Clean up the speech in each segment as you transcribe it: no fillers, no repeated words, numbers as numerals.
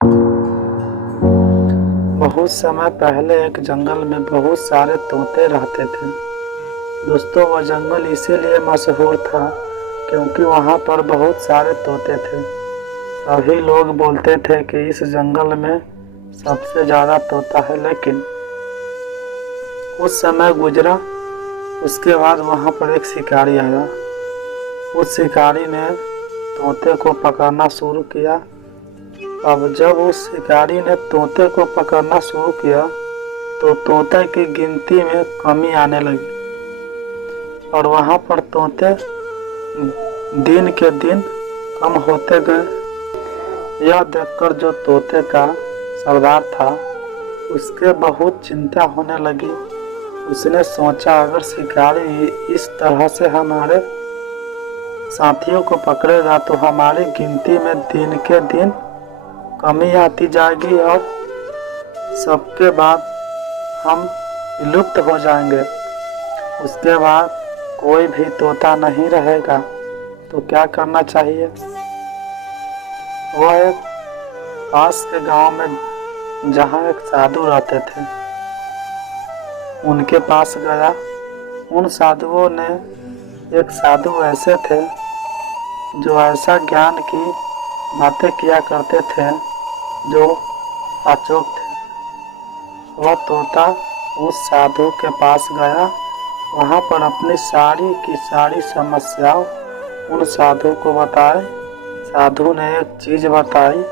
बहुत समय पहले एक जंगल में बहुत सारे तोते रहते थे। दोस्तों, वह जंगल इसीलिए मशहूर था क्योंकि वहाँ पर बहुत सारे तोते थे। सभी लोग बोलते थे कि इस जंगल में सबसे ज़्यादा तोता है। लेकिन कुछ समय गुजरा, उसके बाद वहाँ पर एक शिकारी आया। उस शिकारी ने तोते को पकड़ना शुरू किया। अब जब उस शिकारी ने तोते को पकड़ना शुरू किया तो तोते की गिनती में कमी आने लगी और वहाँ पर तोते दिन के दिन कम होते गए। यह देखकर जो तोते का सरदार था उसके बहुत चिंता होने लगी। उसने सोचा, अगर शिकारी इस तरह से हमारे साथियों को पकड़ेगा तो हमारी गिनती में दिन के दिन कमी आती जाएगी और सबके बाद हम विलुप्त हो जाएंगे। उसके बाद कोई भी तोता नहीं रहेगा। तो क्या करना चाहिए? वह एक पास के गांव में जहां एक साधु रहते थे उनके पास गया। उन साधुओं ने एक साधु ऐसे थे जो ऐसा ज्ञान की बातें किया करते थे जो अचूक थे। वह तोता उस साधु के पास गया। वहाँ पर अपनी सारी की सारी समस्याओं उन साधु को बताए। साधु ने एक चीज़ बताई।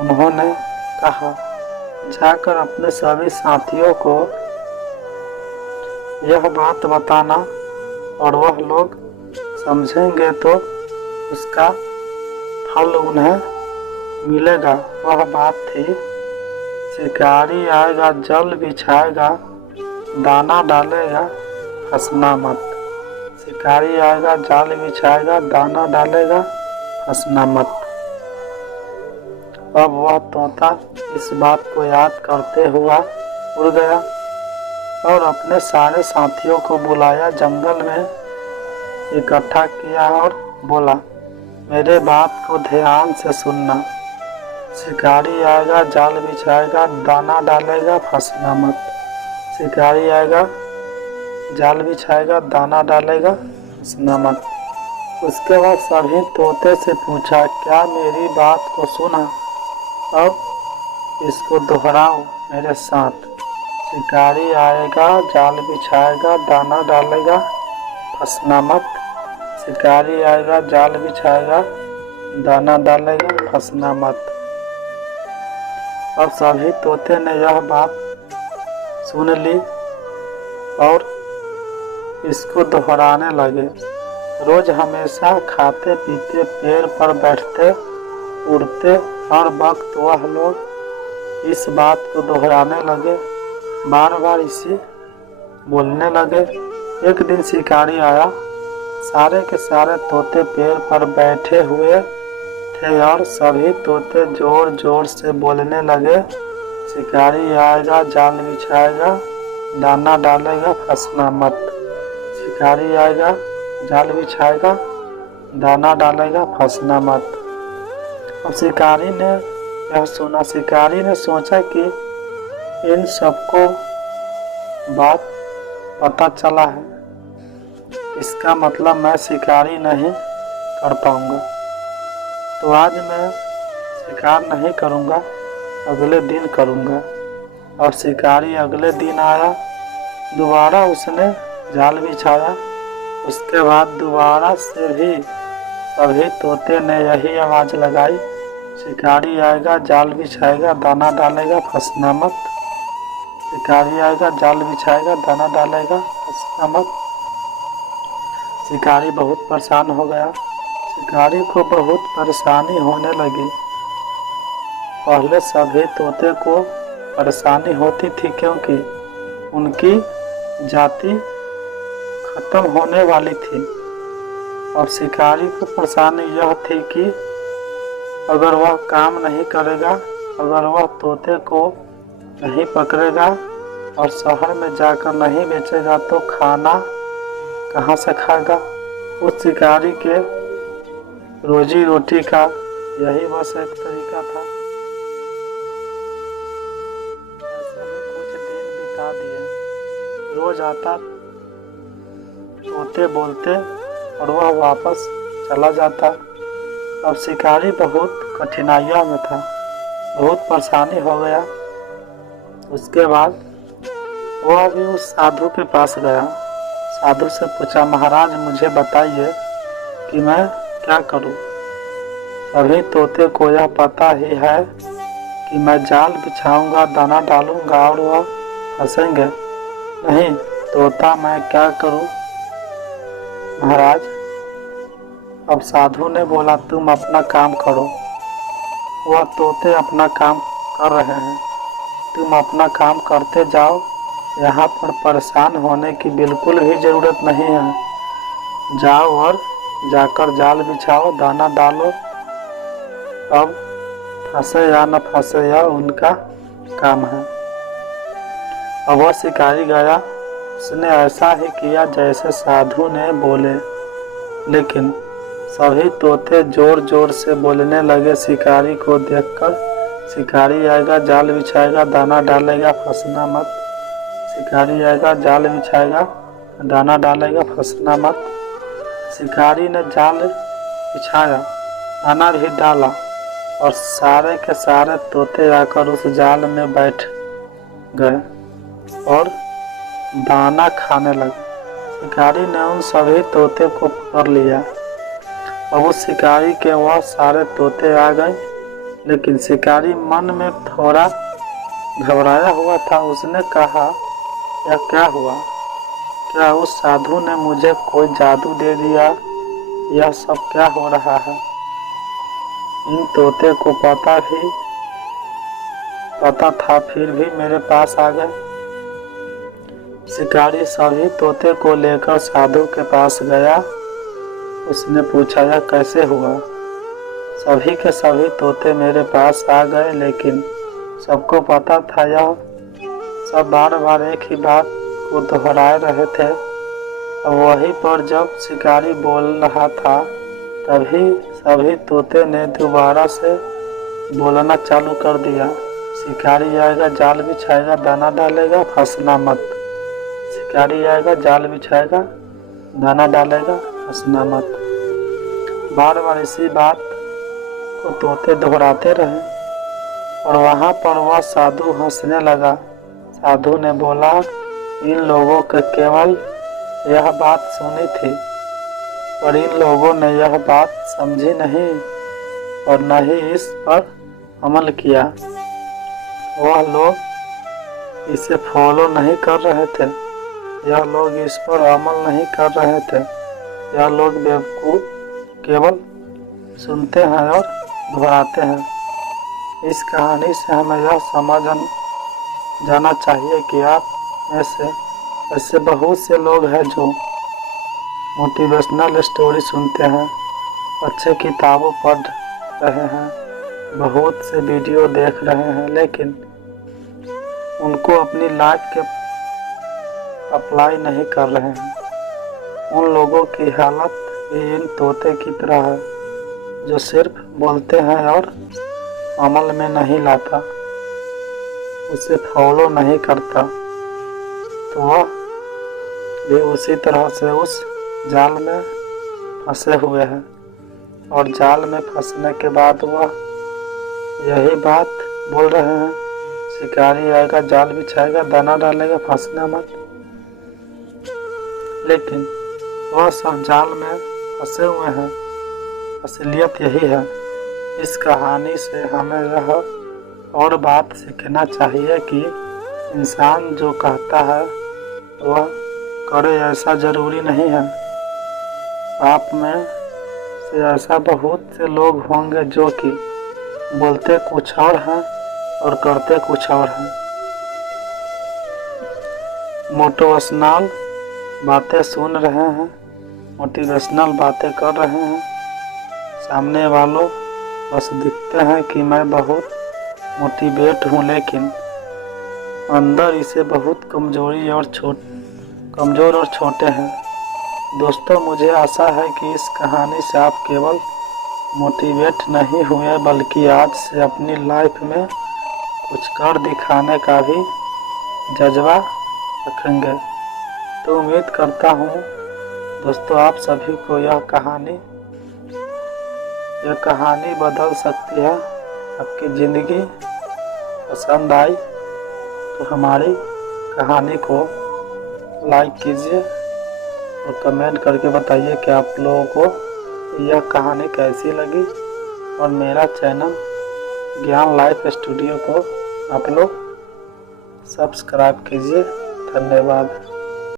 उन्होंने कहा, जाकर अपने सभी साथियों को यह बात बताना और वह लोग समझेंगे तो उसका फल उन्हें मिलेगा। वह बात थी, शिकारी आएगा जल बिछाएगा, दाना डालेगा, फंसना मत। शिकारी आएगा जाल बिछाएगा, दाना डालेगा, फंसना मत। अब वह तोता इस बात को याद करते हुआ उड़ गया और अपने सारे साथियों को बुलाया, जंगल में इकट्ठा किया और बोला, मेरे बात को ध्यान से सुनना। शिकारी आएगा जाल बिछाएगा, दाना डालेगा, फंसना मत। शिकारी आएगा जाल बिछाएगा, दाना डालेगा, फंसना मत। उसके बाद सभी तोते से पूछा, क्या मेरी बात को सुना? अब इसको दोहराओ मेरे साथ। शिकारी आएगा जाल बिछाएगा, दाना डालेगा, फंसना मत। शिकारी आएगा जाल बिछाएगा, दाना डालेगा, फंसना मत। अब सभी तोते ने यह बात सुन ली और इसको दोहराने लगे। रोज हमेशा खाते पीते, पेड़ पर बैठते, उड़ते, हर वक्त वह लोग इस बात को दोहराने लगे, बार बार इसे बोलने लगे। एक दिन शिकारी आया। सारे के सारे तोते पेड़ पर बैठे हुए थे और सभी तोते जोर जोर से बोलने लगे, शिकारी आएगा जाल बिछाएगा, दाना डालेगा, फंसना मत। शिकारी आएगा जाल बिछाएगा, दाना डालेगा, फंसना मत। अब शिकारी ने यह सुना। शिकारी ने सोचा कि इन सबको बात पता चला है, इसका मतलब मैं शिकारी नहीं कर पाऊंगा। तो आज मैं शिकार नहीं करूंगा, अगले दिन करूंगा। और शिकारी अगले दिन आया। दोबारा उसने जाल बिछाया। उसके बाद दोबारा से भी सभी तोते ने यही आवाज़ लगाई, शिकारी आएगा जाल बिछाएगा, दाना डालेगा, फंसना मत। शिकारी आएगा जाल बिछाएगा, दाना डालेगा, फंसना मत। शिकारी बहुत परेशान हो गया। शिकारी को बहुत परेशानी होने लगी। पहले सभी तोते को परेशानी होती थी क्योंकि उनकी जाति खत्म होने वाली थी। अब शिकारी को परेशानी यह थी कि अगर वह काम नहीं करेगा, अगर वह तोते को नहीं पकड़ेगा और शहर में जाकर नहीं बेचेगा तो खाना कहाँ से खाएगा। उस शिकारी के रोजी रोटी का यही बस एक तरीका था। रोज आता, तोते बोलते और वह वापस चला जाता। अब शिकारी बहुत कठिनाइयों में था, बहुत परेशानी हो गया। उसके बाद वह भी उस साधु के पास गया। साधु से पूछा, महाराज मुझे बताइए कि मैं क्या करूं? सभी तोते को यह पता ही है कि मैं जाल बिछाऊंगा, दाना डालूंगा और वह फंसेंगे नहीं। तोता मैं क्या करूं महाराज? अब साधु ने बोला, तुम अपना काम करो। वह तोते अपना काम कर रहे हैं, तुम अपना काम करते जाओ। यहाँ पर परेशान होने की बिल्कुल भी ज़रूरत नहीं है। जाओ और जाकर जाल बिछाओ, दाना डालो। अब फंसे या न फंसे यह उनका काम है। अब वह शिकारी गया, उसने ऐसा ही किया जैसे साधु ने बोले, लेकिन सभी तोते जोर जोर से बोलने लगे शिकारी को देखकर, शिकारी आएगा, जाल बिछाएगा, दाना डालेगा, फंसना मत। शिकारी आएगा, जाल बिछाएगा, दाना डालेगा, फंसना मत। शिकारी ने जाल बिछाया, दाना भी डाला और सारे के सारे तोते आकर उस जाल में बैठ गए और दाना खाने लगे। शिकारी ने उन सभी तोते को पकड़ लिया। अब उस शिकारी के वह सारे तोते आ गए, लेकिन शिकारी मन में थोड़ा घबराया हुआ था। उसने कहा, यह क्या हुआ? क्या उस साधु ने मुझे कोई जादू दे दिया? यह सब क्या हो रहा है? इन तोते को पता था, फिर भी मेरे पास आ गए। शिकारी सभी तोते को लेकर साधु के पास गया। उसने पूछा, यह कैसे हुआ? सभी के सभी तोते मेरे पास आ गए, लेकिन सबको पता था यह सब बार बार एक ही बात को दोहरा रहे थे। अब वहीं पर जब शिकारी बोल रहा था, तभी सभी तोते ने दोबारा से बोलना चालू कर दिया। शिकारी आएगा, जाल बिछाएगा, दाना डालेगा, फंसना मत। शिकारी आएगा, जाल बिछाएगा, दाना डालेगा, फंसना मत। बार बार इसी बात को तोते दोहराते रहे और वहाँ पर वह साधु हंसने लगा। साधु ने बोला, इन लोगों के केवल यह बात सुनी थी, पर इन लोगों ने यह बात समझी नहीं और न ही इस पर अमल किया। वह लोग इसे फॉलो नहीं कर रहे थे, यह लोग इस पर अमल नहीं कर रहे थे। यह लोग बेवकूफ़ केवल सुनते हैं और दोहराते हैं। इस कहानी से हमें यह समझ जाना चाहिए कि आप में से ऐसे बहुत से लोग हैं जो मोटिवेशनल स्टोरी सुनते हैं, अच्छे किताबों पढ़ रहे हैं, बहुत से वीडियो देख रहे हैं, लेकिन उनको अपनी लाइफ के अप्लाई नहीं कर रहे हैं। उन लोगों की हालत भी इन तोते की तरह है, जो सिर्फ बोलते हैं और अमल में नहीं लाता, उसे फॉलो नहीं करता। तो वह भी उसी तरह से उस जाल में फंसे हुए हैं और जाल में फंसने के बाद वह यही बात बोल रहे हैं, शिकारी आएगा, जाल बिछाएगा, दाना डालेगा, फंसना मत। लेकिन वह सब जाल में फंसे हुए हैं। असलियत यही है। इस कहानी से हमें यह और बात सीखना चाहिए कि इंसान जो कहता है वह करे, ऐसा ज़रूरी नहीं है। आप में से ऐसा बहुत से लोग होंगे जो कि बोलते कुछ और हैं और करते कुछ और हैं। मोटिवेशनल बातें सुन रहे हैं, मोटिवेशनल बातें कर रहे हैं, सामने वालों बस दिखते हैं कि मैं बहुत मोटिवेट हूँ, लेकिन अंदर इसे बहुत कमज़ोर और छोटे हैं। दोस्तों, मुझे आशा है कि इस कहानी से आप केवल मोटिवेट नहीं हुए, बल्कि आज से अपनी लाइफ में कुछ कर दिखाने का भी जज्बा रखेंगे। तो उम्मीद करता हूँ दोस्तों आप सभी को यह कहानी बदल सकती है, आपकी ज़िंदगी पसंद आई तो हमारी कहानी को लाइक कीजिए और कमेंट करके बताइए कि आप लोगों को यह कहानी कैसी लगी। और मेरा चैनल ज्ञान लाइफ स्टूडियो को आप लोग सब्सक्राइब कीजिए। धन्यवाद।